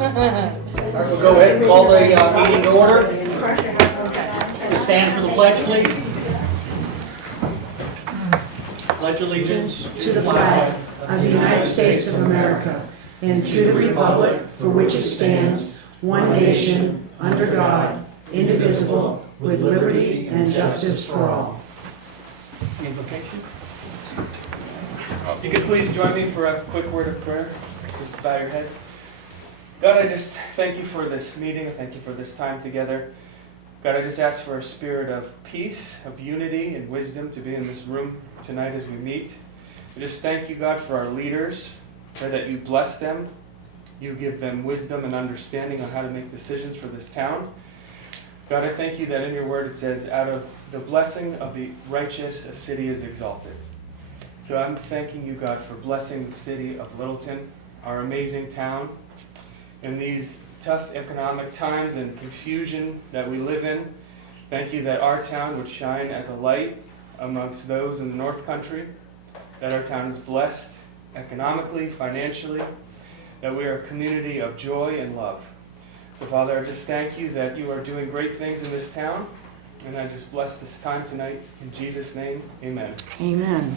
right, we'll go ahead and call the meeting to order. Stand for the pledge, please. Pledge allegiance to the flag of the United States of America and to the republic for which it stands, one nation, under God, indivisible, with liberty and justice for all. Invocation. You could please join me for a quick word of prayer. Just bow your head. God, I just thank you for this meeting. I thank you for this time together. God, I just ask for a spirit of peace, of unity, and wisdom to be in this room tonight as we meet. I just thank you, God, for our leaders. Pray that you bless them. You give them wisdom and understanding on how to make decisions for this town. God, I thank you that in your word it says, out of the blessing of the righteous, a city is exalted. So I'm thanking you, God, for blessing the city of Littleton, our amazing town. In these tough economic times and confusion that we live in, thank you that our town would shine as a light amongst those in the North Country, that our town is blessed economically, financially, that we are a community of joy and love. So, Father, I just thank you that you are doing great things in this town, and I just bless this time tonight. In Jesus' name, amen. Amen.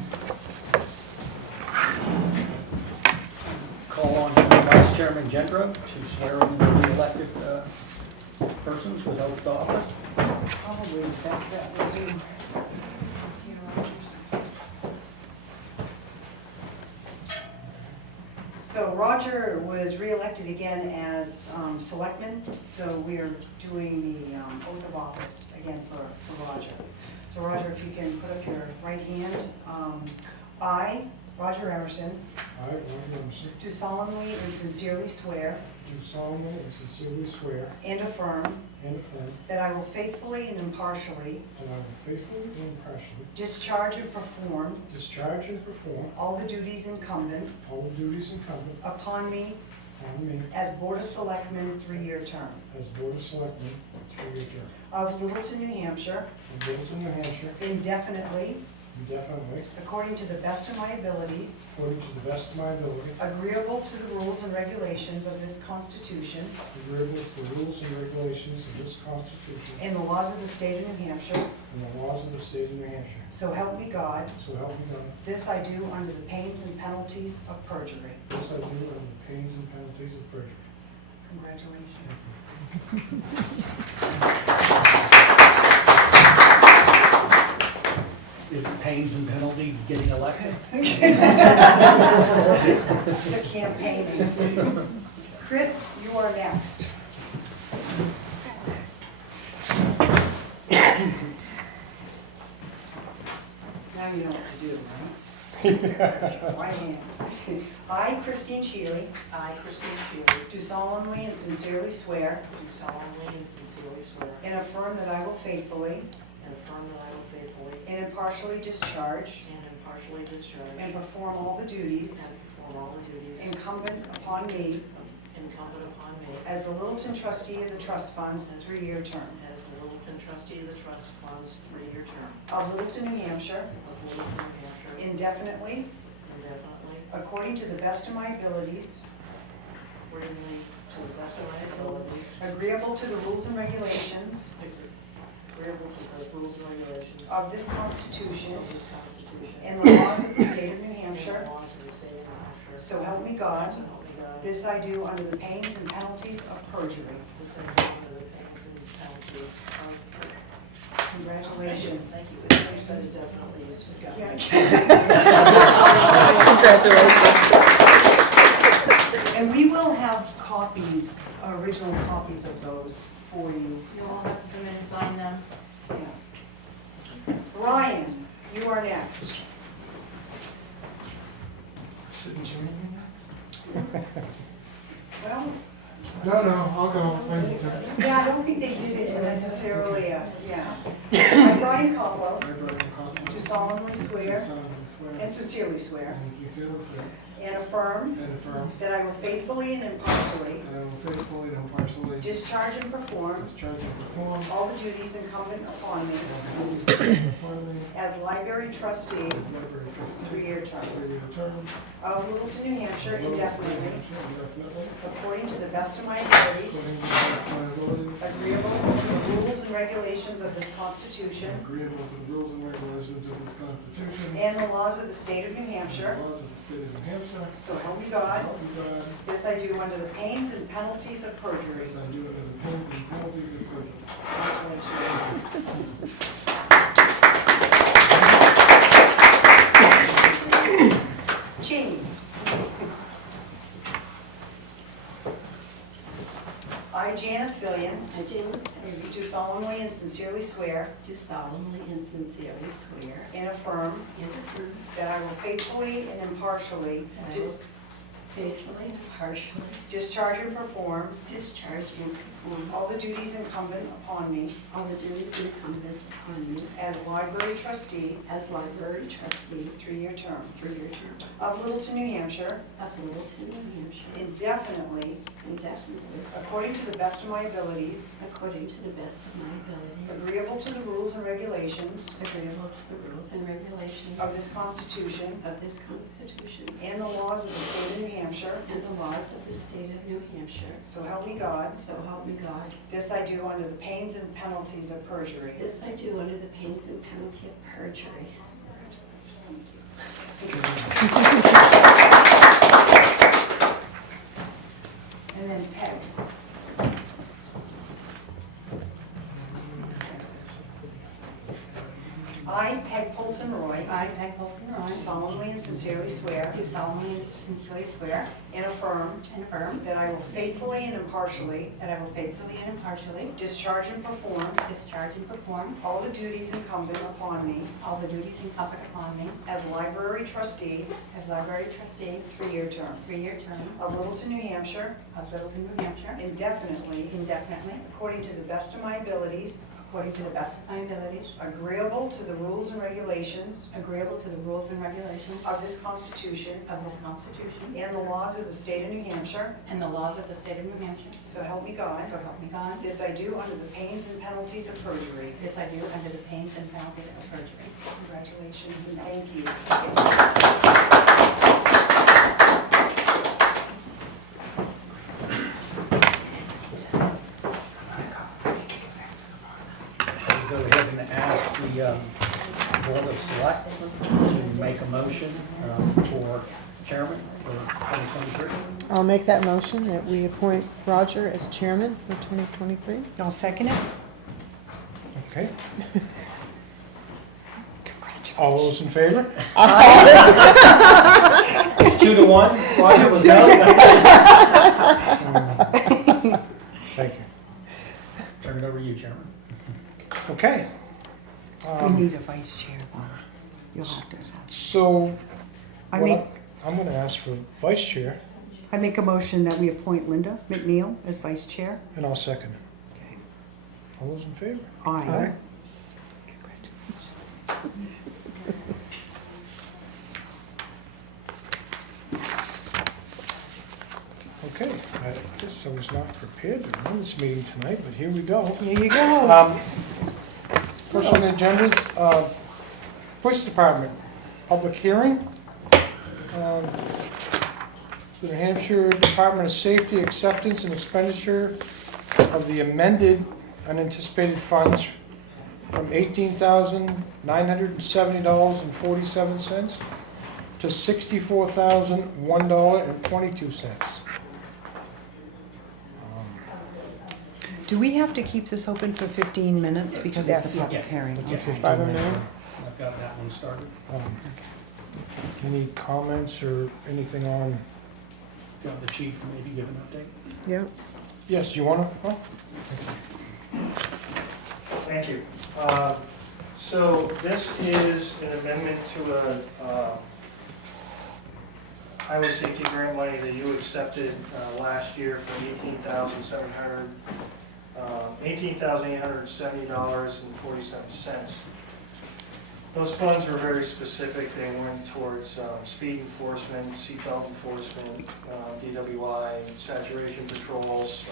Call on Vice Chairman Gendro to swear in the re-elected persons with oath of office. Probably the best that we'll do. So Roger was re-elected again as selectman, so we are doing the oath of office again for Roger. So Roger, if you can put up your right hand. I, Roger Emerson, I, Roger Emerson, do solemnly and sincerely swear do solemnly and sincerely swear and affirm and affirm that I will faithfully and impartially that I will faithfully and impartially discharge and perform discharge and perform all the duties incumbent all the duties incumbent upon me upon me as Board of Selectmen 3-year term as Board of Selectmen, 3-year term, of Littleton, New Hampshire, of Littleton, New Hampshire, indefinitely, indefinitely, according to the best of my abilities, according to the best of my ability, agreeable to the rules and regulations of this Constitution agreeable to the rules and regulations of this Constitution and the laws of the state of New Hampshire, and the laws of the state of New Hampshire. so help me God. So help me God. This I do under the pains and penalties of perjury. This I do under the pains and penalties of perjury. Congratulations. Is it pains and penalties getting elected? It's the campaigning. Chris, you are next. Now you know what to do, right? Right hand. I, Christine Shealy, I, Christine Shealy, do solemnly and sincerely swear do solemnly and sincerely swear and affirm that I will faithfully and affirm that I will faithfully and impartially discharge and impartially discharge and perform all the duties and perform all the duties incumbent upon me incumbent upon me as the Littleton trustee of the trust funds 3-year term as the Littleton trustee of the trust fund's 3-year term of Littleton, New Hampshire, of Littleton, New Hampshire, indefinitely, indefinitely, according to the best of my abilities, accordingly to the best of my abilities, agreeable to the rules and regulations agreeable to the rules and regulations of this Constitution of this Constitution and the laws of the state of New and Hampshire, the laws of the state of New Hampshire. so help me God. So help me God. This I do under the pains and penalties of perjury. This I do under the pains and penalties of perjury. Congratulations. Thank you. You said it definitely is. Yeah. Congratulations. And we will have copies, original copies of those for you. You all have to come in and sign them. Yeah. Ryan, you are next. Shouldn't you name me next? Well, No, I'll go. I need to. yeah, I don't think they did it necessarily, yeah. I, Brian Caldwell, I, Brian Caldwell, do solemnly do swear solemnly swear and sincerely swear and sincerely swear and affirm and affirm that I will faithfully and impartially that I will faithfully and impartially discharge and perform discharge and perform all the duties incumbent upon me all the duties upon me as library trustee, as library trustee, 3-year term, 3-year term, of Littleton, New Hampshire, indefinitely, indefinitely, according to the best of my abilities, according to the best of my abilities, agreeable to the rules and regulations of this Constitution agreeable to the rules and regulations of this Constitution and the laws of the state of New and Hampshire. the laws of the state of New Hampshire. So help me So God. help me God. This I do under the pains and penalties of perjury. Yes, I do under the pains and penalties of perjury. Congratulations. Cheney. I, Janice Fillion, I, Janice, do solemnly and sincerely swear do solemnly and sincerely swear and affirm and affirm that I will faithfully and impartially that I will faithfully and impartially discharge and perform discharge and perform all the duties incumbent upon me all the duties incumbent upon me as library trustee, as library trustee, 3-year term, 3-year term, of Littleton, New Hampshire, of Littleton, New Hampshire, indefinitely, indefinitely, according to the best of my abilities, according to the best of my abilities, agreeable to the rules and regulations agreeable to the rules and regulations of this Constitution of this Constitution and the laws of the state of New Hampshire. and the laws of the state of New Hampshire. So help me God. So help me God. This I do under the pains and penalties of perjury. This I do under the pains and penalty of perjury. And then Peg. I, Peg Polson Roy, I, Peg Holson do Roy, solemnly and sincerely swear do solemnly and sincerely swear and affirm and affirm that I will faithfully and impartially that I will faithfully and impartially discharge and perform discharge and perform all the duties incumbent upon me all the duties incumbent upon me as library trustee, as library trustee, 3-year term, 3-year term, of Littleton, New Hampshire, of Littleton, New Hampshire, indefinitely, indefinitely, according to the best of my abilities, according to the best of my abilities, agreeable to the rules and regulations agreeable to the rules and regulations of this Constitution of this Constitution and the laws of the state of New Hampshire. and the laws of the state of New Hampshire. So help me God. So help me God. This I do under the pains and penalties of perjury. This I do under the pains and penalties of perjury. Congratulations and thank you. We'll go ahead and ask the Board of Selectmen to make a motion for chairman for 2023. I'll make that motion that we appoint Roger as chairman for 2023. I'll second it. Okay. All those in favor? It's 2-1. Roger was no. Thank you. Turn it over to you, Chairman. Okay. We need a vice chair, though. You'll have to. So, I what make, I'm going to ask for vice chair, I make a motion that we appoint Linda McNeil as vice chair. and I'll second it. Okay. All those in favor? Aye. Okay, I guess I was not prepared to run this meeting tonight, but here we go. Here you go. First on the agenda is Police Department, public hearing. The New Hampshire Department of Safety acceptance and expenditure of the amended unanticipated funds from $18,970.47 to $64,001.22. Do we have to keep this open for 15 minutes because it's a Yes. public Yeah. hearing? Yeah. Okay. 509. I've got that one started. Any comments or anything on? Got the chief maybe give an update. Yep. Yes, you want to? Thank you. So this is an amendment to a highway safety grant money that you accepted last year for $18,870.47. Those funds were very specific. They went towards speed enforcement, seatbelt enforcement, DWI, saturation patrols,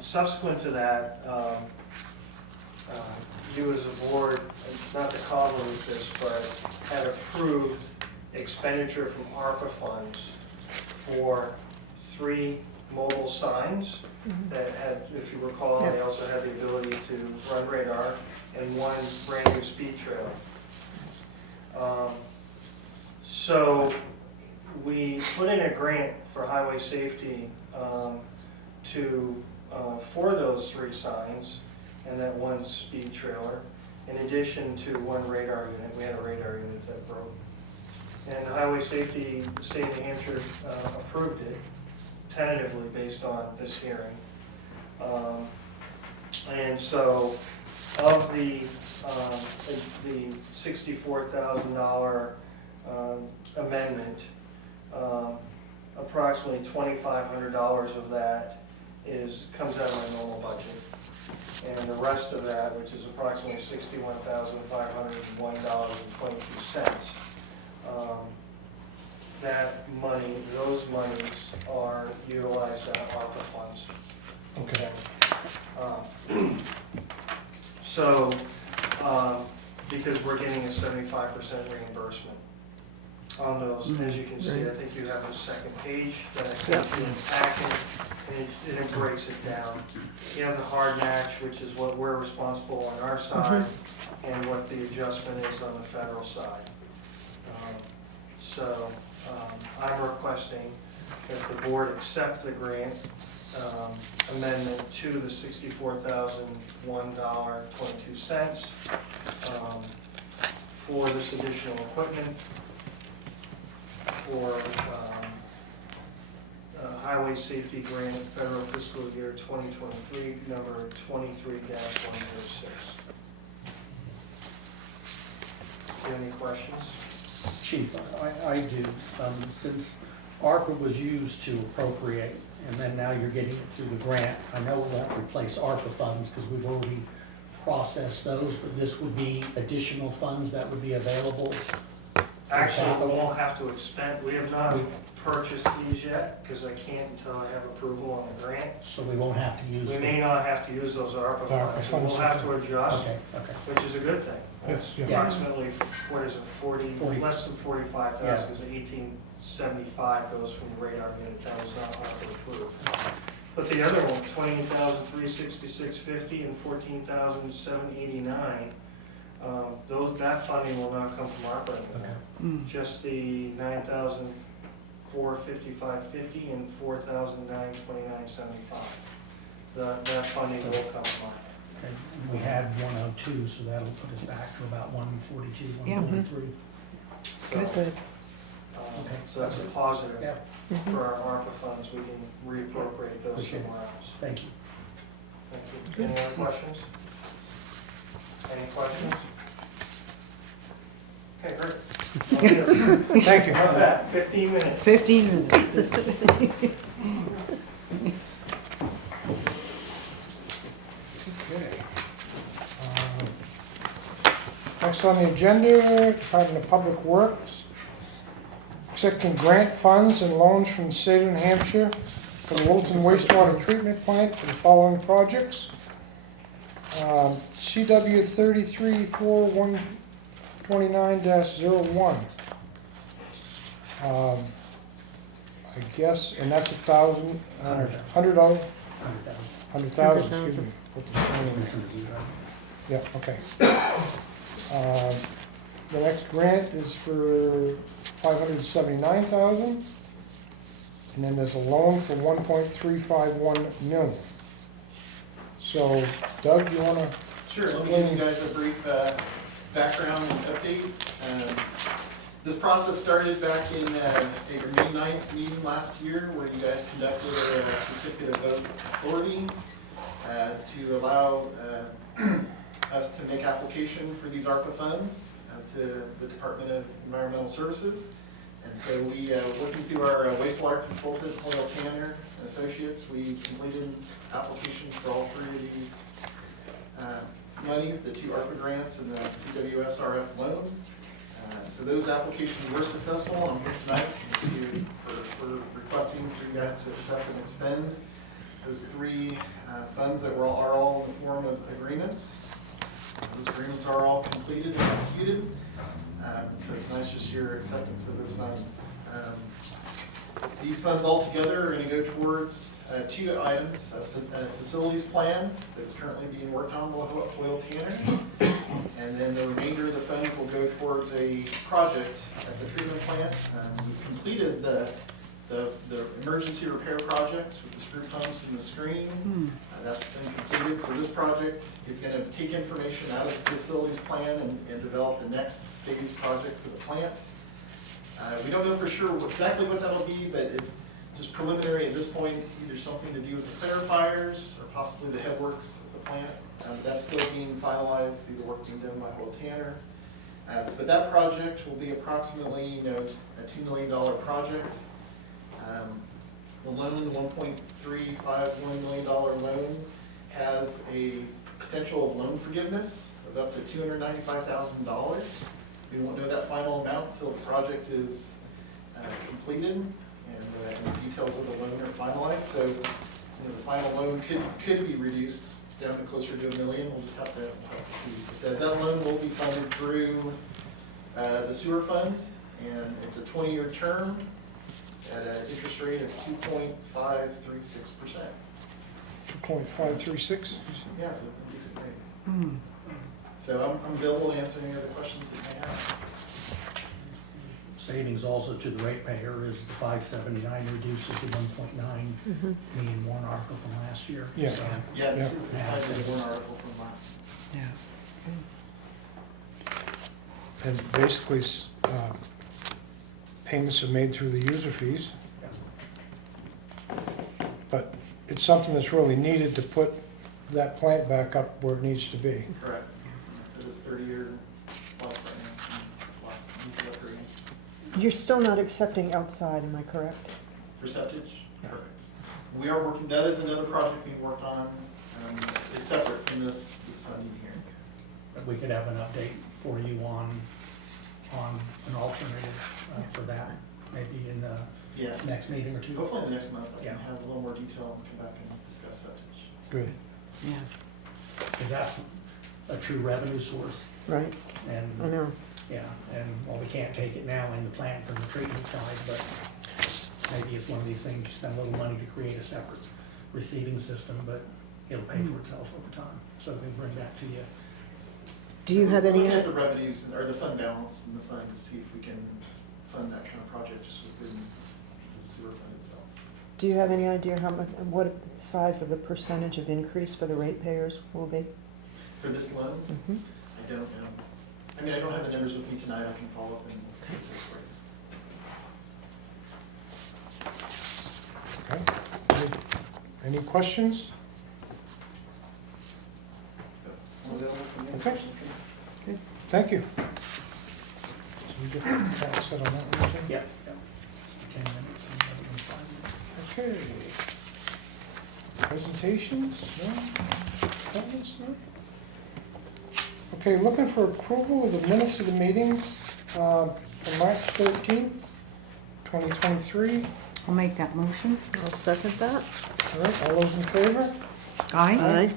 Subsequent to that, you as a board, not to convolute this, but had approved expenditure from ARPA funds for 3 mobile signs that had, if you recall, they also had the ability to run radar, and 1 brand new speed trailer. So we put in a grant for highway safety for those 3 signs and that 1 speed trailer, in addition to 1 radar unit. We had a radar unit that broke. And highway safety, the state of New Hampshire approved it tentatively based on this hearing. And so of the $64,000 amendment, approximately $2,500 of that comes out of my normal budget. And the rest of that, which is approximately $61,501.22, that money, those monies are utilized out of ARPA funds. Okay. So, because we're getting a 75% reimbursement on those, as you can see, I think you have a second page that I sent you in packet, and it breaks it down. You have the hard match, which is what we're responsible on our side, and what the adjustment is on the federal side. So, I'm requesting that the board accept the grant amendment to the $64,001.22 for this additional equipment for Highway Safety Grant, Federal Fiscal Year 2023, number 23-106. Do you have any questions? Chief, I do. Since ARPA was used to appropriate, and then now you're getting it through the grant, I know it won't replace ARPA funds because we've already processed those, but this would be additional funds that would be available. Actually, we won't have to expend, we have not purchased these yet, because I can't until I have approval on the grant. So we won't have to use We them. may not have to use those ARPA funds, so we'll have to adjust, Okay, okay. which is a good thing. Yes, It's yeah. approximately, what is it, 40, less than 45,000, Yeah. because 1875 goes from the radar unit, that was not ARPA approved. But the other one, 28,366.50 and 14,789, that funding will not come from ARPA anymore. Just the 9,455.50 and 4,929.75. That funding will come from ARPA. Okay. We had 102, so that'll put us back to about 142, Yeah. 143. Good, good. Okay. So that's a positive. Yeah, For our ARPA funds, we can reappropriate those Appreciate it. somewhere else. thank you. Thank you. Any other questions? Any questions? Okay, great. Thank you. How about that? 15 minutes. 15 minutes. Okay. Next on the agenda, Department of Public Works, accepting grant funds and loans from the state of New Hampshire for the Littleton wastewater treatment plant for the following projects. CW 334129-01. I guess, and that's $1,000, $100, 100,000, excuse me. Put the 20 in there. Yeah, okay. The next grant is for $579,000, and then there's a loan for $1.351 million. So, Doug, you wanna? Sure, let me give you guys a brief background and update. This process started back in a May 9th meeting last year where you guys conducted a certificate of vote authority to allow us to make application for these ARPA funds to the Department of Environmental Services. And so we, working through our wastewater consultant, Oil Tanner and Associates, we completed an application for all 3 of these monies, the 2 ARPA grants and the CWSRF loan. So those applications were successful. I'm here tonight for requesting for you guys to accept and expend those three funds that are all in the form of agreements. Those agreements are all completed and executed. So tonight's just your acceptance of those funds. These funds altogether are going to go towards two items: a facilities plan that's currently being worked on with Oil Tanner, and then the remainder of the funds will go towards a project at the treatment plant. We've completed the emergency repair projects with the screw pumps and the screen. That's been completed, so this project is going to take information out of the facilities plan and develop the next phase project for the plant. We don't know for sure exactly what that'll be, but just preliminary at this point, either something to do with the clarifiers or possibly the headworks of the plant. That's still being finalized through the work being done by Oil Tanner. But that project will be approximately a $2 million project. The loan, the $1.351 million loan, has a potential of loan forgiveness of up to $295,000. We won't know that final amount until the project is completed and the details of the loan are finalized. So the final loan could be reduced down to closer to $1 million. We'll just have to see. But that loan will be funded through the sewer fund, and it's a 20-year term at an interest rate of 2.536%. 2.536? Yeah, so a decent rate. So I'm available to answer any other questions that you may have. Savings also to the ratepayer is the 579 reduces the 1.9 million warrant article from last year. Yeah. So, Yeah, this is the one article from last. Yeah. And basically, payments are made through the user fees. But it's something that's really needed to put that plant back up where it needs to be. Correct. So this 30-year life right now. Last upgrade. You're still not accepting outside, am I correct? For septage? Correct. We are working, that is another project being worked on. It's separate from this funding here. but we could have an update for you on an alternative for that, maybe in the Yeah. next meeting or two. Hopefully in the next month I Yeah. can have a little more detail and come back and discuss septage. Good. Yeah. Because that's a true revenue source, Right, and, I know. yeah, and, well, we can't take it now in the plant from the treatment side, but maybe it's one of these things, you spend a little money to create a separate receiving system, but it'll pay for itself over time, so we bring that to you. Do you have any, Looking at the revenues, or the fund balance in the fund to see if we can fund that kind of project just within the sewer fund itself. do you have any idea how much, what size of the percentage of increase for the ratepayers will be? For this loan, Mhm. I don't know. I mean, I don't have the numbers with me tonight, I can follow up and get this for you. Okay. Any questions? I'm available for any Okay. questions. Thank you. So we get that set on that one, Jim? Yeah, yeah, 10 minutes and the other one's 5 minutes. Okay. Presentations, no? Comments, no? Okay, looking for approval of the minutes of the meeting from March 13th, 2023. I'll make that motion. I'll second that. All right, all those in favor? Aye. I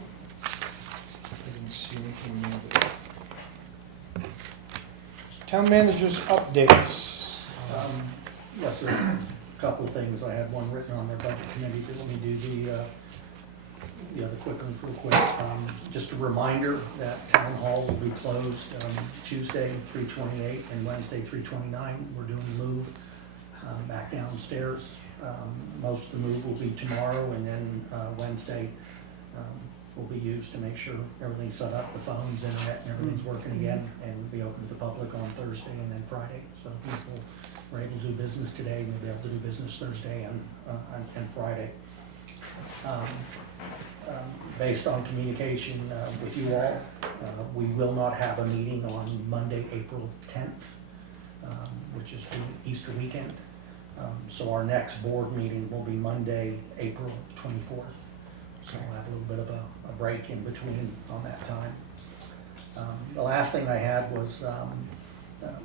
didn't see anything there. Town managers updates. Yes, there's a couple of things. I had one written on their budget committee, but let me do the other quick ones real quick. Just a reminder that town hall will be closed Tuesday, 3/28, and Wednesday, 3/29. We're doing the move back downstairs. Most of the move will be tomorrow, and then Wednesday will be used to make sure everything's set up, the phones, internet, and everything's working again, and will be open to the public on Thursday and then Friday. So people were able to do business today, and they'll be able to do business Thursday and Friday. Based on communication with you all, we will not have a meeting on Monday, April 10th, which is the Easter weekend. So our next board meeting will be Monday, April 24th. So we'll have a little bit of a break in between on that time. The last thing I had was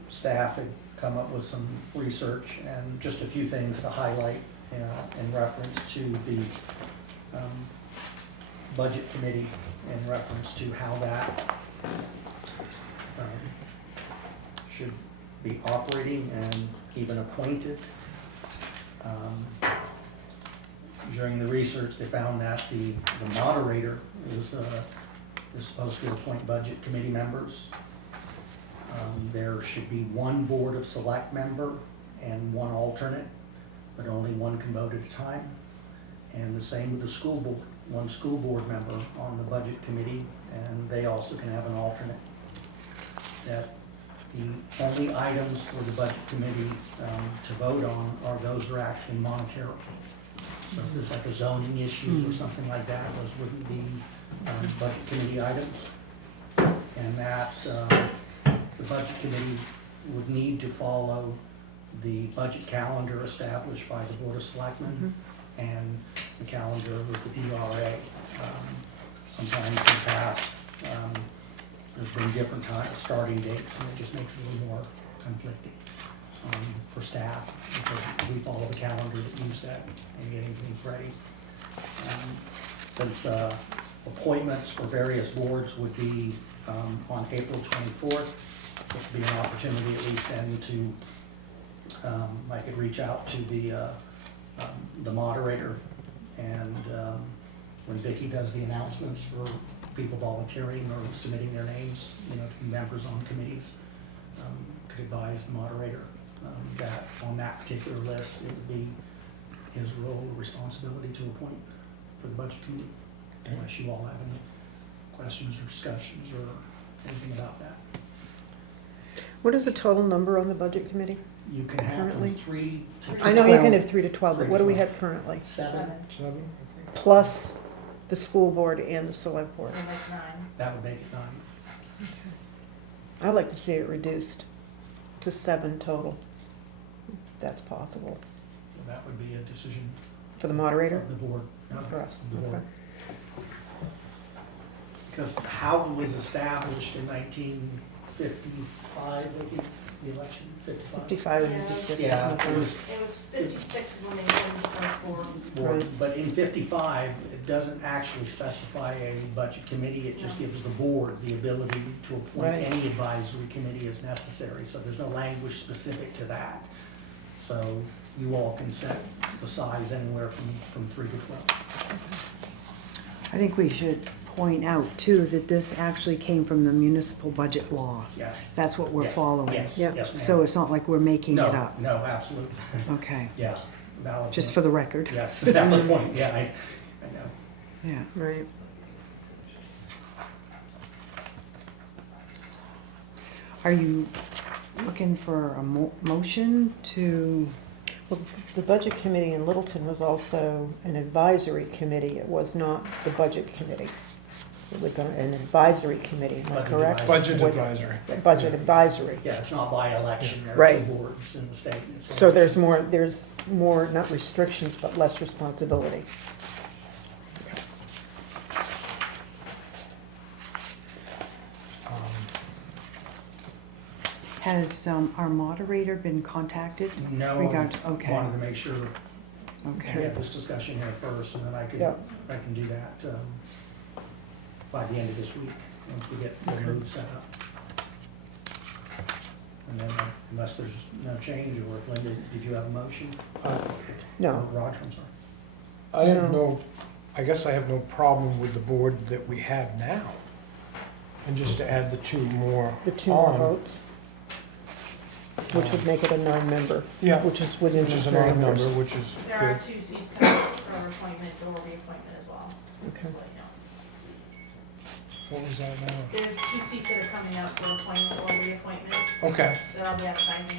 staff had come up with some research and just a few things to highlight in reference to the budget committee in reference to how that should be operating and even appointed. During the research, they found that the moderator is supposed to appoint budget committee members. There should be one board of select member and one alternate, but only one can vote at a time. And the same with the school board, one school board member on the budget committee, and they also can have an alternate. That the only items for the budget committee to vote on are those that are actually monetarily. So if there's like a zoning issue or something like that, those wouldn't be budget committee items. And that the budget committee would need to follow the budget calendar established by the Board of Selectmen and the calendar with the DRA. Sometimes in the past, there's been different starting dates, and it just makes it a little more conflicting for staff, because we follow the calendar that you set and getting things ready. Since appointments for various boards would be on April 24th, this would be an opportunity at least then to, I could reach out to the moderator, and when Vicki does the announcements for people volunteering or submitting their names, to be members on committees, could advise the moderator that on that particular list, it would be his role or responsibility to appoint for the budget committee, unless you all have any questions or discussions or anything about that. What is the total number on the budget committee? You can have from Currently? 3 to 12. I know you can have 3 to 12, but 3 what to do we 12. have currently? 7, 7, I think. Plus the school board and the select board. And like 9. that would make it 9. I'd like to see it reduced to 7 total, if that's possible. Well, that would be a decision For the moderator? of the board, not For us, the board. okay. Because how it was established in 1955, Vicki, the election, 55? 55 and Yeah. 56. Yeah, something it like was, It was 56 when they changed the board. board, Right. but in 55, it doesn't actually specify a budget committee, it just No. gives the board the ability to appoint Right. any advisory committee as necessary, so there's no language specific to that. So you all can set the size anywhere from 3 to 12. I think we should point out too that this actually came from the municipal budget law. Yes. That's what we're Yes, following. Yes, Yeah. yes, ma'am. So it's not like we're making it up. No, absolutely, Okay, yeah, valid. just point. for the record. Yes, valid point, yeah, I know. Yeah. Right. Are you looking for a motion to, Well, the budget committee in Littleton was also an advisory committee. It was not the budget committee. It was an advisory committee, am I Budget correct? advisory. Budget What- advisory. Budget advisory. Yeah, it's not by election, there are Right. 2 boards in the state. It's So there's more, not restrictions, but less responsibility. has our moderator been contacted? No, Regard- I okay. wanted to make sure we Okay, had this discussion here first, and then I Yeah. can do that by the end of this week, once we get the move set up. And then unless there's no change, or if Linda, did you have a motion? No, Or Roger, I'm sorry. I have No. no, I guess I have no problem with the board that we have now. And just to add the 2 more the 2 more on. votes, which would make it a 9-member, Yeah, which is within which the is an odd number, parameters. which is There are good. 2 seats coming for appointment or reappointment as well. Okay. Just to let you know. What was that now? There's 2 seats that are coming out for appointment or reappointment Okay, that I'll be advertising.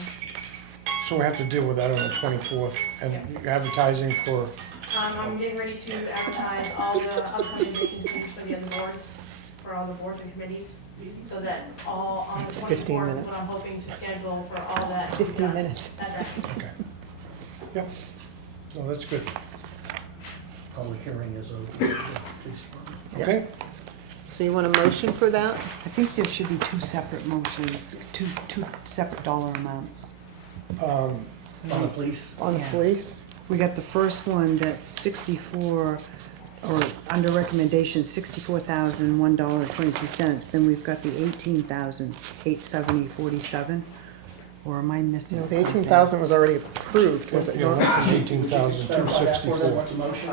so we have to deal with that on the 24th, and you're advertising for, I'm getting ready to advertise all the upcoming vacancies for the other boards, for all the boards and committees, so that all on the It's 15 24th, minutes. what I'm hoping to schedule for all that. to be 15 done. minutes. That's right. okay. Yep, no, that's good, Public hearing is over. Please, okay? So you want a motion for that? I think there should be 2 separate motions, two separate dollar amounts. on the police, On Yeah. police? We got the first one that's 64, or under recommendation, $64,001.22. Then we've got the $18,870.47. Or am I missing No, the something? 18,000 was already approved, was it Yeah, not? that's Would you 18,264. clarify that for them, what's the motion?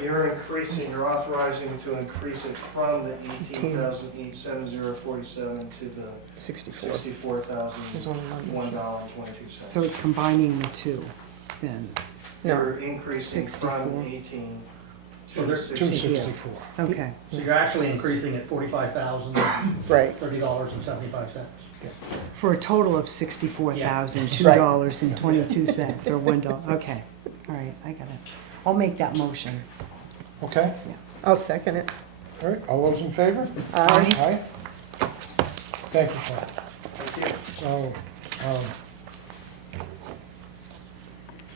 You're increasing, you're authorizing to increase it from the 18,870.47 to the 64. There's only one. $64,001.22. So it's combining the two, then, No, You're increasing 64. from 18 So to they're 264. okay. So you're actually increasing it right. $45,030.75. For a total of $64,002.22, or $1, okay. All right, I got it. I'll make that motion. Okay, I'll second it. all right, all those in favor? Aye. Aye. Thank you, Paul. Thank you.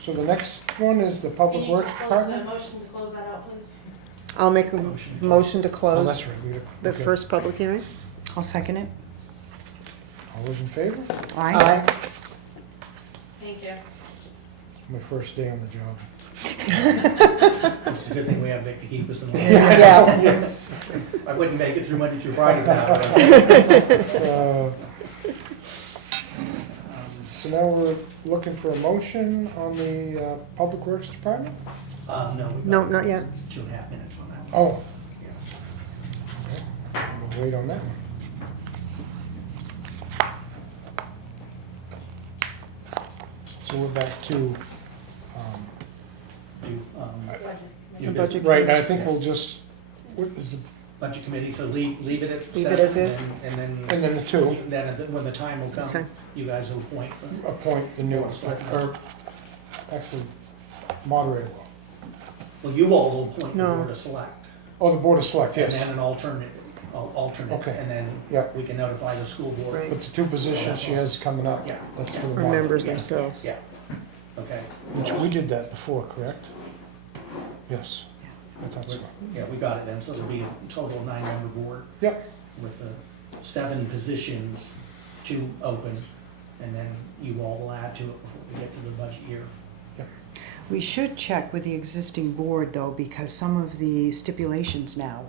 So the next one is the Public Can you Works just close the Department? motion to close that out, please? I'll make a motion to Oh, close that's right. the Okay. first public hearing. I'll second it. All those in favor? Aye. Thank you. My first day on the job. It's a good thing we have Vic to keep us in line. Yeah. Yes. I wouldn't make it through Monday through Friday without her. Uh, So now we're looking for a motion on the Public Works Department? No. we've No, got not yet. 2.5 minutes on that one. Oh, Yeah. we'll wait on that one. So we're back to, Do, The new budget business. right, and I think we'll just, what is the, Budget committee, so leave it at Leave it 7, as is. and then, and then the two, then when the time will Okay. come, you guys will appoint. appoint the new, or actually moderator will. Well, you all will appoint the No. board of select. Oh, the Board of Select, And yes. then an alternate, Okay. and then Yeah. we can notify the school board. Right. But the two positions she has coming up, Yeah. that's for the For members Yeah. themselves. Yeah, okay. Which we did that before, correct? Yes, I thought so. Yeah, we got it then, so it'll be a total of 9-member board. Yep. With the 7 positions, 2 open, and then you all will add to it before we get to the budget year. We should check with the existing board, though, because some of the stipulations now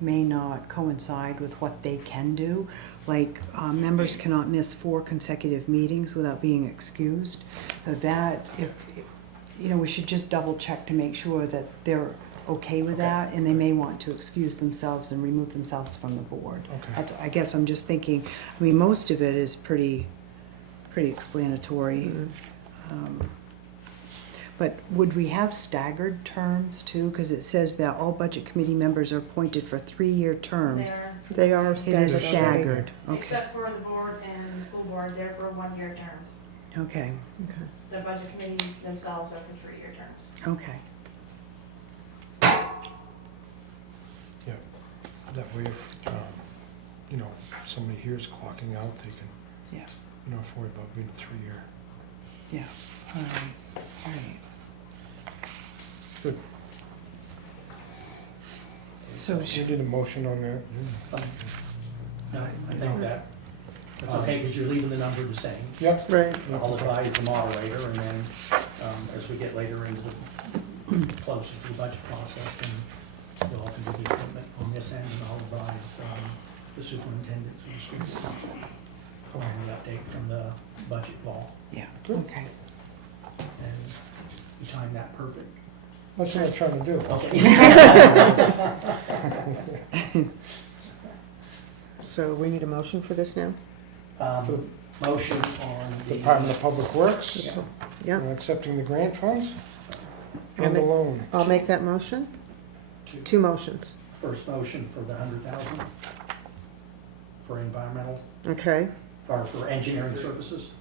may not coincide with what they can do. Like, members cannot miss 4 consecutive meetings without being excused. So that, we should just double check to make sure that they're okay with that, and they may want to excuse themselves and remove themselves from the board. Okay. That's, I guess I'm just thinking, most of it is pretty explanatory. But would we have staggered terms too? Because it says that all budget committee members are appointed for 3-year terms. They are It is staggered. staggered, okay, Except for the board and the school board, they're for 1-year terms. okay, Okay. The budget committee themselves are for 3-year terms. okay. Yeah, that way if, somebody here is clocking out, they can, Yeah. you don't have to worry about being a 3-year. Yeah, all right. Good. So, You did a motion on that? No, I think that's okay, because you're leaving the number the same. Yep. Right. I'll advise the moderator, and then, as we get later into closer to the budget process, then you'll have to do the equipment on this end, and I'll advise the superintendent through the school board on the update from the budget law, yeah, Good. okay. and you timed that perfect. That's what I was trying to do. Okay. So we need a motion for this now? Motion on the. Department of Public Works, Yeah, accepting the grant funds I'll and the make- loan. I'll make that motion. 2 motions. First motion for the 100,000 for environmental, Okay. or for engineering services.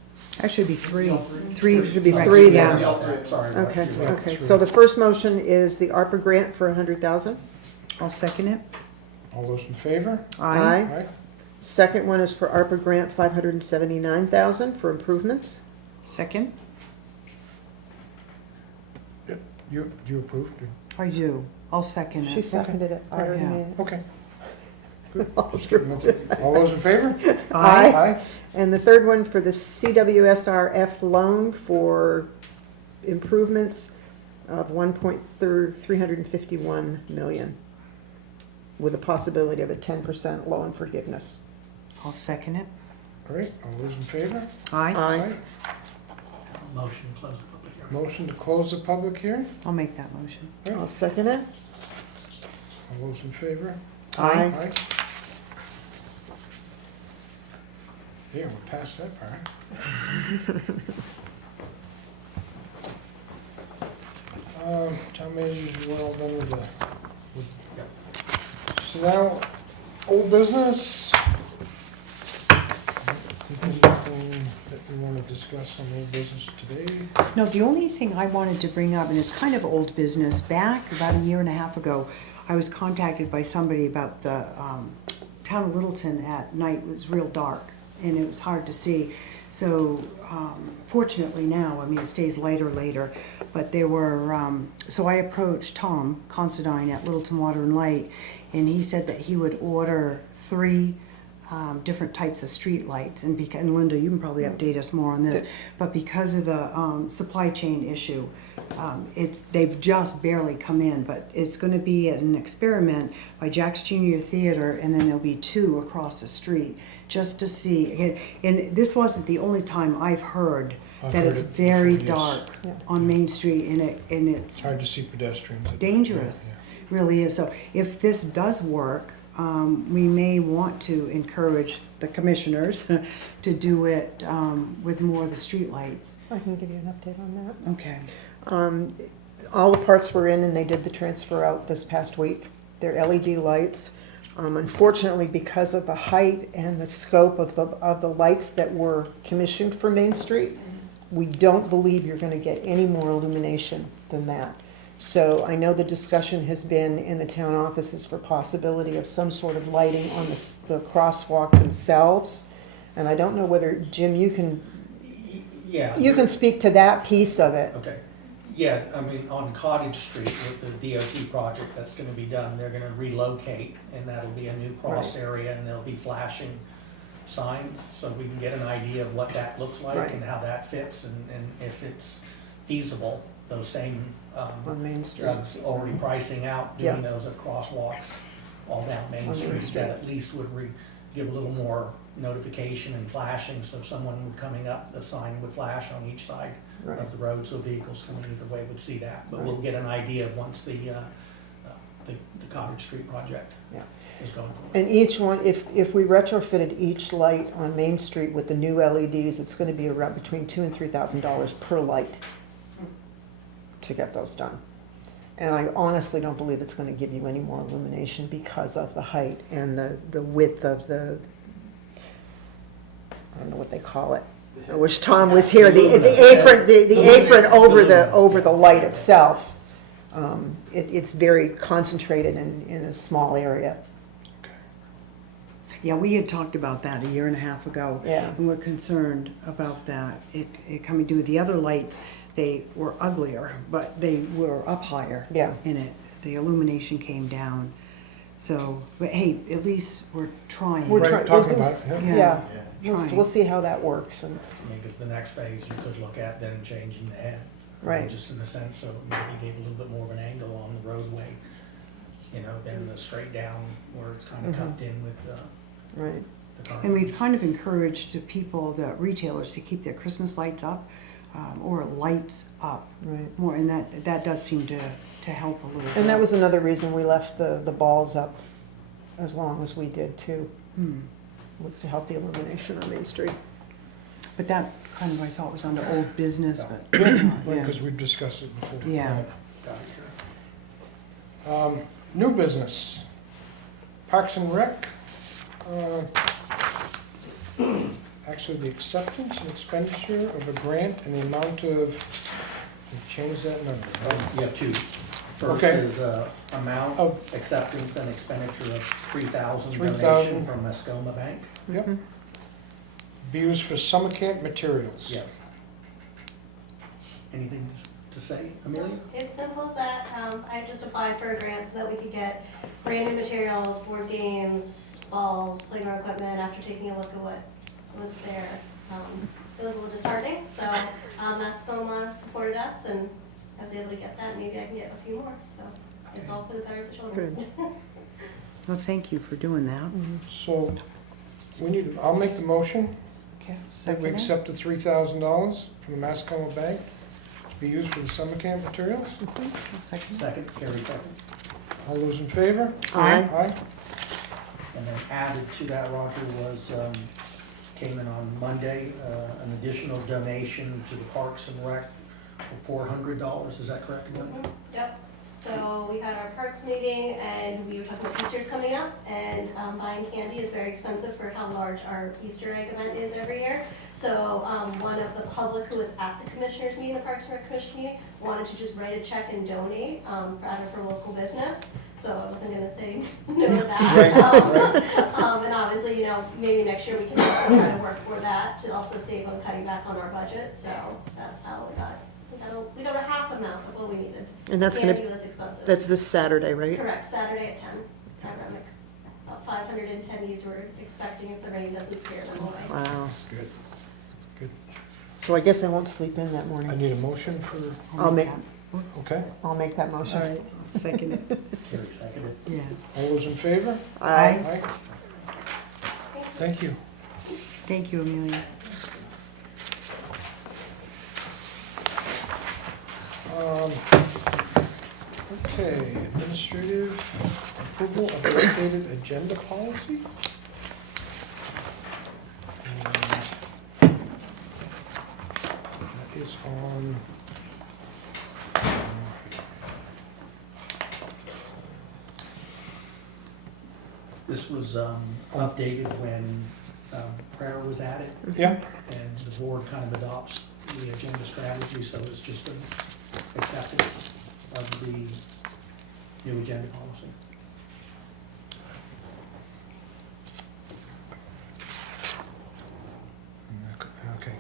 Actually, it'd be 3. It should be Right. 3 Yeah. then. Sorry. Okay, you're right. okay. So the first motion is the ARPA grant for 100,000. I'll second it. All those in favor? Aye. Second one is for ARPA grant 579,000 for improvements. Second? You approved? I do. I'll second She it. seconded it. I already Yeah. made it. Okay. Good. Just kidding, that's it. All those in favor? Aye. Aye. And the third one for the CWSRF loan for improvements of 1.351 million, with a possibility of a 10% loan forgiveness. I'll second it. All right, all those in favor? Aye. Aye. Motion to close the public hearing. Motion to close the public hearing? I'll make that motion. I'll second it. All those in favor? Aye. Aye. Yeah, we're past that part. Town managers, we're all done with the, so now, old business. I don't think anything that we want to discuss on old business today. No, the only thing I wanted to bring up, and it's kind of old business, back about a year and a half ago, I was contacted by somebody about the town of Littleton at night was real dark, and it was hard to see. So fortunately now, I mean, it stays lighter later, but there were, so I approached Tom Considine at Littleton Water and Light, and he said that he would order 3 different types of street lights, and Linda, you can probably update us more on this, but because of the supply chain issue, they've just barely come in, but it's going to be at an experiment by Jack's Junior Theater, and then there'll be 2 across the street, just to see. And this wasn't the only time I've heard that it's very dark on Main Street, and it's Hard to see pedestrians. dangerous, really is. So if this does work, we may want to encourage the commissioners to do it with more of the streetlights. I can give you an update on that. Okay. All the parts were in and they did the transfer out this past week. They're LED lights. Unfortunately, because of the height and the scope of the lights that were commissioned for Main Street, we don't believe you're going to get any more illumination than that. So I know the discussion has been in the town offices for possibility of some sort of lighting on the crosswalk themselves. And I don't know whether, Jim, you can speak to that piece of it. Okay. Yeah, I mean, on Cottage Street with the DOT project that's gonna be done, they're gonna relocate, and that'll be a new cross area, and there'll be flashing signs, so we can get an idea of what that looks like Right. and how that fits, and if it's feasible, those same, On Main Street. drugs already pricing out, Yeah. doing those at crosswalks all down Main On Main Street, Street. that at least would give a little more notification and flashing, so someone would coming up, the sign would flash on each side Right. of the road, so vehicles coming either way would see that. But we'll Right. get an idea once the Cottage Street project Yeah. is going forward. And each one, if we retrofitted each light on Main Street with the new LEDs, it's going to be around between $2,000 and $3,000 per light to get those done. And I honestly don't believe it's going to give you any more illumination because of the height and the width of the, I don't know what they call it. I wish Tom was here. The apron over the light itself. It's very concentrated in a small area. Yeah, we had talked about that a year and a half ago. Yeah. And we're concerned about that. It coming to the other lights, they were uglier, but they were up higher Yeah. in it. The illumination came down. So, but hey, at least we're trying. We're Right, talking about it, yeah. Yeah, Yeah. we'll see how that works. And I mean, because the next phase you could look at then changing the head. I mean, Right. Just in the sense of maybe give a little bit more of an angle on the roadway, than the straight down where it's kind of cupped in with the right. current. And we've kind of encouraged the people, the retailers, to keep their Christmas lights up, or lights up Right. more, and that does seem to help a little bit. And that was another reason we left the balls up as long as we did too, was to help the illumination on Main Street. But that kind of, I thought, was under old business, but, Right, yeah. because we've discussed it before. Yeah. Got it. New business, Parks and Rec. Actually, the acceptance and expenditure of a grant in the amount of, we changed that number. You have two. First Okay. is amount Of- acceptance and expenditure of 3,000 $3,000. donation from Mascoma Bank. Yep. Be used for summer camp materials. Yes. Anything to say, Amelia? It's simple as that. I just applied for a grant so that we could get brand new materials, board games, balls, playground equipment, after taking a look at what was there. It was a little disheartening, so Mascoma supported us and I was able to get that, maybe I can get a few more, so it's all for the better of the children. Good. Well, thank you for doing that. So, I'll make the motion Okay, that we second it. accept the $3,000 from the Mascoma Bank to be used for the summer camp materials. I'll second it. Second, Carrie second. All those in favor? Aye. Aye. And then added to that, Roger, was, came in on Monday, an additional donation to the Parks and Rec for $400. Is that correct, Glenn? Yep, so we had our parks meeting and we were talking about Easter's coming up, and buying candy is very expensive for how large our Easter egg event is every year. So one of the public who was at the commissioners meeting, the Parks and Rec Commission meeting, wanted to just write a check and donate for local business. So I wasn't gonna say no to that. And obviously, maybe next year we can also try to work for that to also save on cutting back on our budget. So that's how we got a half amount of what we needed. And that's Candy gonna, was expensive. that's this Saturday, right? Correct, Saturday at 10, panoramic. About 500 attendees we're expecting if the rain doesn't scare them away. Wow. Good. So I guess I won't sleep in that I morning. need a motion for, I'll make, okay. I'll make that All motion. right, I'll second it. Carrie seconded. Yeah. All those in favor? Aye. Thank you. Thank you, Amelia. Okay, administrative approval of the updated agenda policy. And that is on. This was updated when prayer was added, Yeah, and the board kind of adopts the agenda strategy, so it's just an acceptance of the new agenda policy. okay,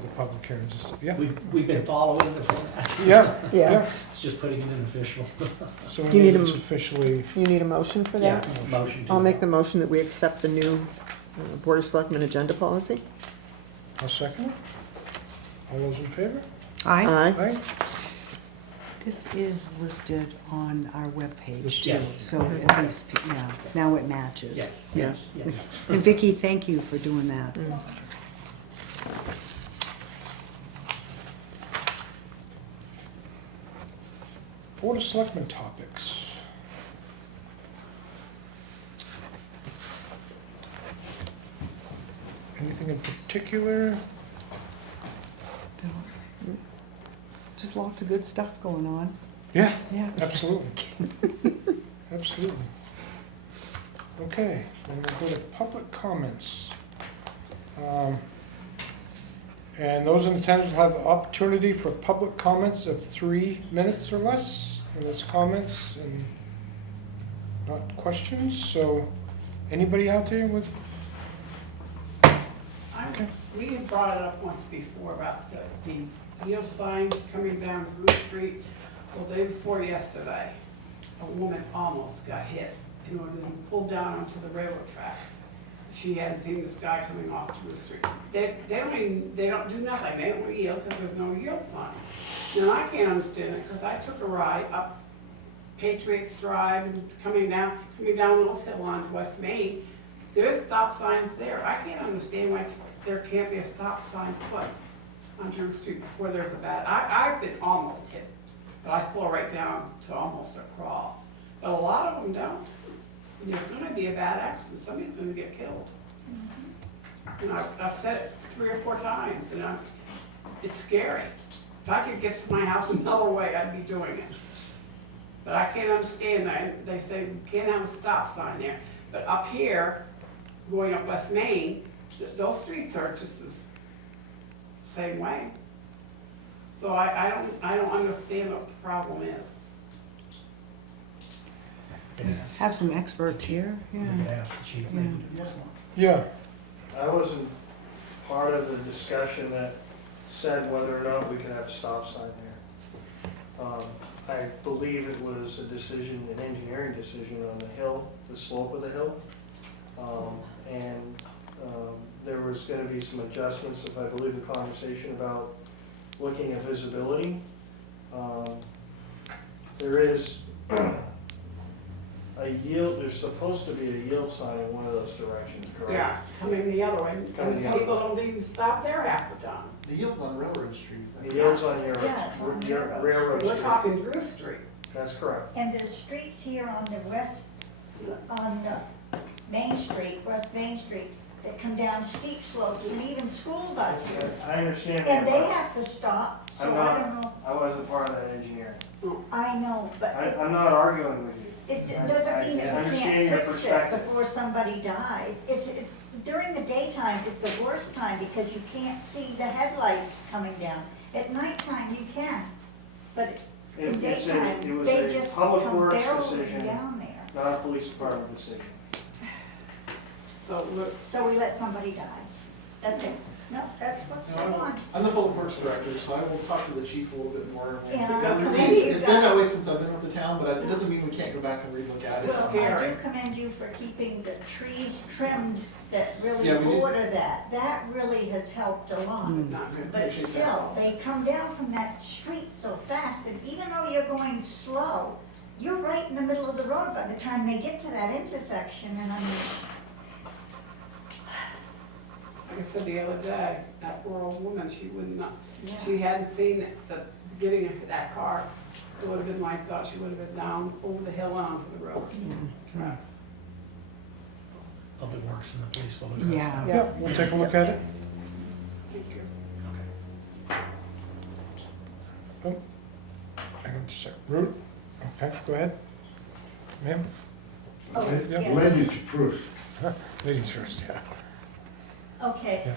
the public hearings, yeah. We've been following the format. Yeah, Yeah. yeah. It's just putting it in official. So Do you need it's a- officially, You need a motion for Yeah, that? motion to. I'll make the motion that we accept the new Board of Selectmen agenda policy. I'll second it. All those in favor? Aye. Aye. Aye. This is listed on our webpage too, Yes. so at least, yeah, now it matches. Yes, Yeah. yes, yes. And Vicki, thank you for doing that. Mm. Board of Selectmen topics. Anything in particular? Just lots of good stuff going on. Yeah, Yeah. absolutely. Absolutely. Okay, then we'll go to public comments. And those in attendance will have the opportunity for public comments of 3 minutes or less, and it's comments and not questions, so anybody out there with, okay, We had brought it up once before about the yield sign coming down Bruce Street. Well, the day before yesterday, a woman almost got hit in order to be pulled down onto the railroad track. She hadn't seen this guy coming off Bruce Street. They don't do nothing, they don't yield because there's no yield sign. Now, I can't understand it because I took a ride up Patriots Drive and coming down Little Hill onto West Main. There's stop signs there. I can't understand why there can't be a stop sign put on Drew Street before there's a bad, I've been almost hit, but I slow right down to almost a crawl. But a lot of them don't. And there's gonna be a bad accident, somebody's gonna get killed. And I've said it 3 or 4 times, and it's scary. If I could get to my house another way, I'd be doing it. But I can't understand that, they say we can't have a stop sign there. But up here, going up West Main, those streets are just the same way. So I don't understand what the problem is. Have some experts here, We yeah. could ask the chief maybe to do this one. yeah, I wasn't part of the discussion that said whether or not we could have a stop sign there. I believe it was a decision, an engineering decision on the hill, the slope of the hill. There was gonna be some adjustments, if I believe the conversation about looking at visibility. there is a yield, there's supposed to be a yield sign in one of those directions, correct? Yeah, coming the other way, Coming and the other people way. don't even stop there half the time. The yield's on Railroad Street. The yield's on your, Yeah, it's on your Railroad. railroad We're street. talking Drew Street. That's correct. And there's streets here on the west, on Main Street, West Main Street, that come down steep slopes and even school buses. I understand. And they that. have to stop, so I'm I not- don't know, I wasn't part of that engineering. I know, but I'm not arguing with you. it I doesn't mean I that you understand your can't fix it perspective. before somebody dies. It's, during the daytime is the worst time because you can't see the headlights coming down. At nighttime you can, but in It was daytime, a they just public come works barreling decision, down there. not a police department decision. So look, So we let somebody die. That's it. No, that's what's going on. I'm the public works director, so I will talk to the chief a little bit more. And I Because commend you it's been that guys. way since I've been with the town, but it doesn't mean we can't go back and relook at it. Well, I scary. do commend you for keeping the trees trimmed that really Yeah, we did. border that. That really has helped a lot. not good. But Appreciate that. still, they come down from that street so fast, and even though you're going slow, you're right in the middle of the road by the time they get to that intersection, and I mean, Like I said the other day, that poor old woman, she would not, yeah. she hadn't seen the beginning of that car. It would have been my thought, she would have been down over the hill and onto the road. Tracks. Public Works and the police will address Yeah. that. Yeah, we'll take a look at it. Thank you. Okay. Hang on just a second. Ruth? Okay, go ahead. Ma'am? Oh, Yeah. yeah. Ladies first. Ladies first, yeah. Okay,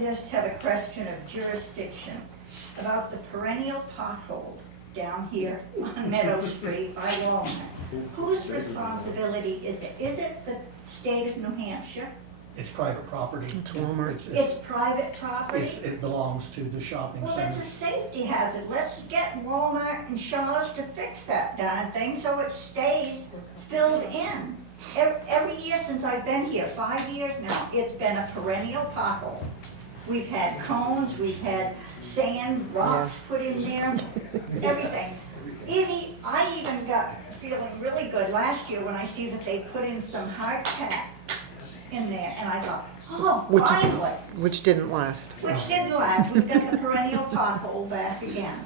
just have a question of jurisdiction about the perennial pothole down here on Meadow Street by Walnut. Whose responsibility is it? Is it the state of New Hampshire? It's private property. It's Walmart. It's private property? It belongs to the shopping Well, center. it's a safety hazard. Let's get Walmart and Shaw's to fix that darn thing so it stays filled in. Every year since I've been here, 5 years now, it's been a perennial pothole. We've had cones, we've had sand, rocks put in there, everything. I even got feeling really good last year when I see that they put in some hard pack in there, and I thought, oh, finally. Which didn't last. Which didn't last. We've got the perennial pothole back again.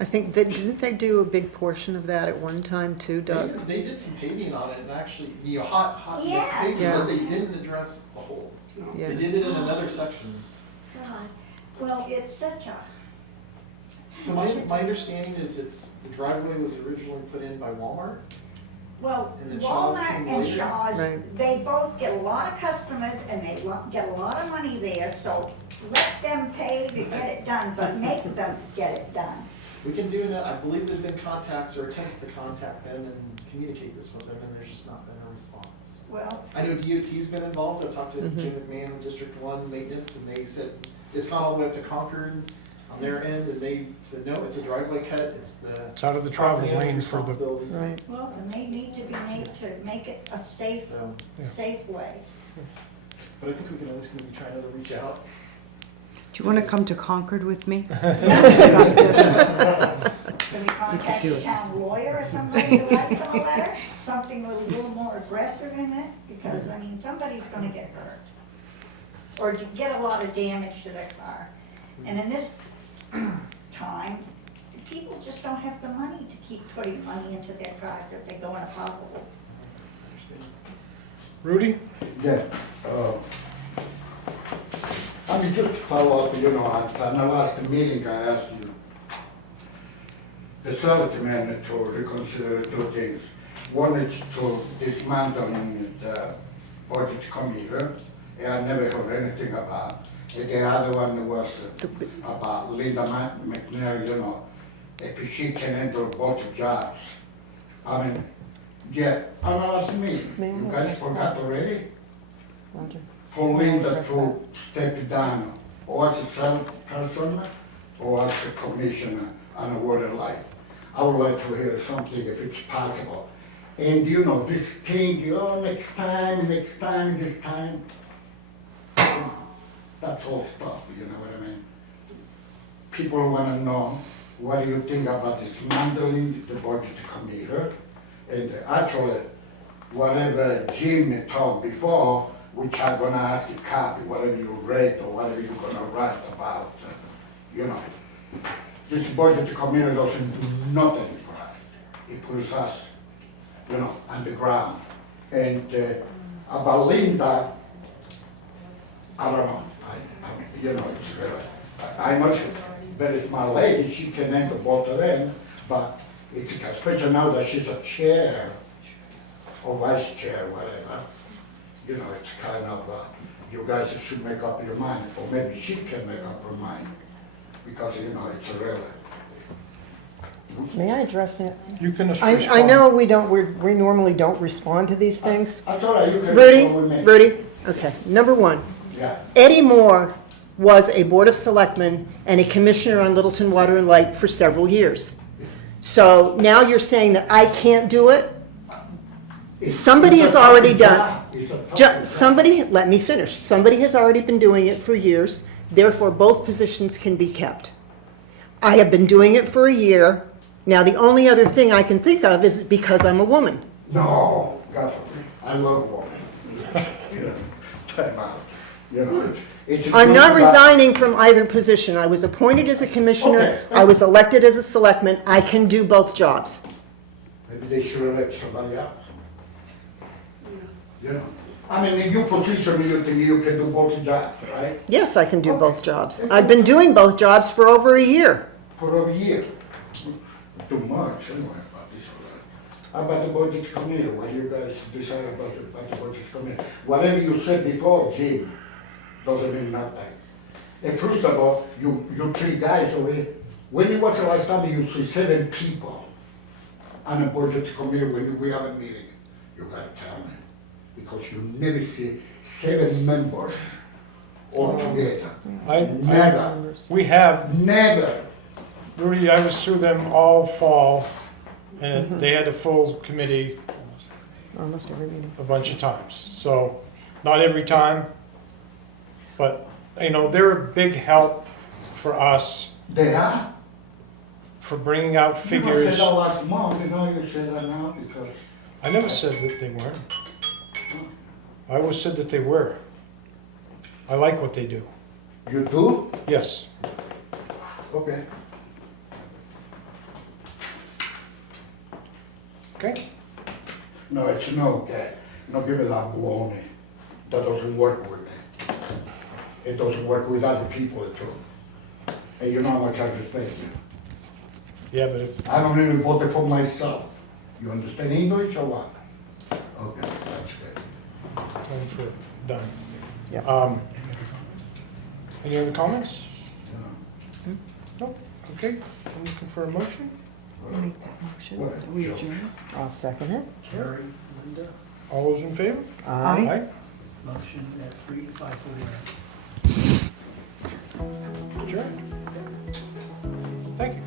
I think that, didn't they do a big portion of that at one time too, Doug? They did some paving on it and actually, hot mix Yeah. paving, Yeah. but they didn't address the hole. Yeah. They did it in another section. God, well, it's such a, So my understanding is the driveway was originally put in by Walmart. well, And then Shaw's Walmart came and later? Shaw's, Right. they both get a lot of customers and they get a lot of money there, so let them pay to get it done, but make them get it done. We can do that. I believe there's been contacts or attempts to contact them and communicate this with them, and there's just not been a response. Well, I know DOT's been involved. I've talked to Jim McMahon in District 1 Maintenance, and they said it's gone all the way up to Concord on their end, and they said, no, it's a driveway cut, it's It's out of the travel property owner's lane for the, responsibility. Right. well, and they need to be made to make it a safe, So, Yeah. safe way. but I think we can at least maybe try to reach out. Do you want to come to Concord with me? Can we contact the town lawyer or somebody to write them a letter? Something with a little more aggressive in it, because, I mean, somebody's gonna get hurt. Or to get a lot of damage to their car. And in this time, people just don't have the money to keep putting money into their cars if they go in a pothole. Rudy? Yeah, I mean, just to follow up, on the last meeting, I asked you, the selectmen to reconsider two things. One is to dismantling the budget committee, and I never heard anything about. And the other one was about Linda McNair, if she can handle both jobs. I mean, yeah, on the last meeting, you guys forgot already? Roger. For Linda to step down, or as a select person, or as a commissioner on a water line. I would like to hear something if it's possible. And this thing, next time, this time. That's all stuff, you know what I mean? People wanna know what do you think about dismantling the budget committee? And actually, whatever Jim talked before, which I'm gonna ask you copy, whatever you read or whatever you're gonna write about, you know. This budget committee doesn't do nothing for us. It puts us, you know, on the ground. And about Linda, I don't know, you know, it's really, I'm not sure, very smart lady, she can handle both of them, but it's, especially now that she's a chair, or vice chair, whatever, you know, it's kind of, you guys should make up your mind, or maybe she can make up her mind, because, you know, it's really. May I address that? You can I know we normally don't respond to these things. That's all right, you can respond with me. Rudy, okay, number one, Yeah. Eddie Moore was a Board of Selectmen and a Commissioner on Littleton Water and Light for several years. So now you're saying that I can't do it? Somebody has already done. Somebody, let me finish. Somebody has already been doing it for years, therefore both positions can be kept. I have been doing it for a year. Now, the only other thing I can think of is because I'm a woman. No, God, I love a woman. You know, time out. You know, it's I'm not about- resigning from either position. I was appointed as a commissioner. Okay. I was elected as a selectman. I can do both jobs. Maybe they should elect somebody else. You know, I mean, in your position, you think you can do both jobs, right? Yes, I can do both jobs. I've been doing both jobs for over a year. For over a year. Too much, anyway, about this. How about the budget committee? What do you guys decide about the budget committee? Whatever you said before, Jim, doesn't mean nothing. And first of all, you three guys over here, when it was the last time you see 7 people on a budget committee when we have a meeting? You gotta tell me, because you never see 7 members all together. Never. We have, Never. Rudy, I was through them all fall, and they had a full committee Almost every meeting. a bunch of times. So, not every time, but, you know, they're a big help for us They are? for bringing out You figures. said that last month, you know, you said that now because. I never said that they weren't. I always said that they were. I like what they do. You do? Yes. Okay. Okay? No, it's no okay. No, give me that baloney. That doesn't work with me. It doesn't work with other people too. And you know how much I respect you. Yeah, but if, I don't even vote for myself. You understand English or what? Okay, that's good. time for, done. Yeah. Any other comments? You No? Okay, I'm looking for a motion. Make that motion. What? We adjourn. I'll second it. Carrie, Linda, All those in favor? Aye. motion at 3:54. Adjourned. Thank you.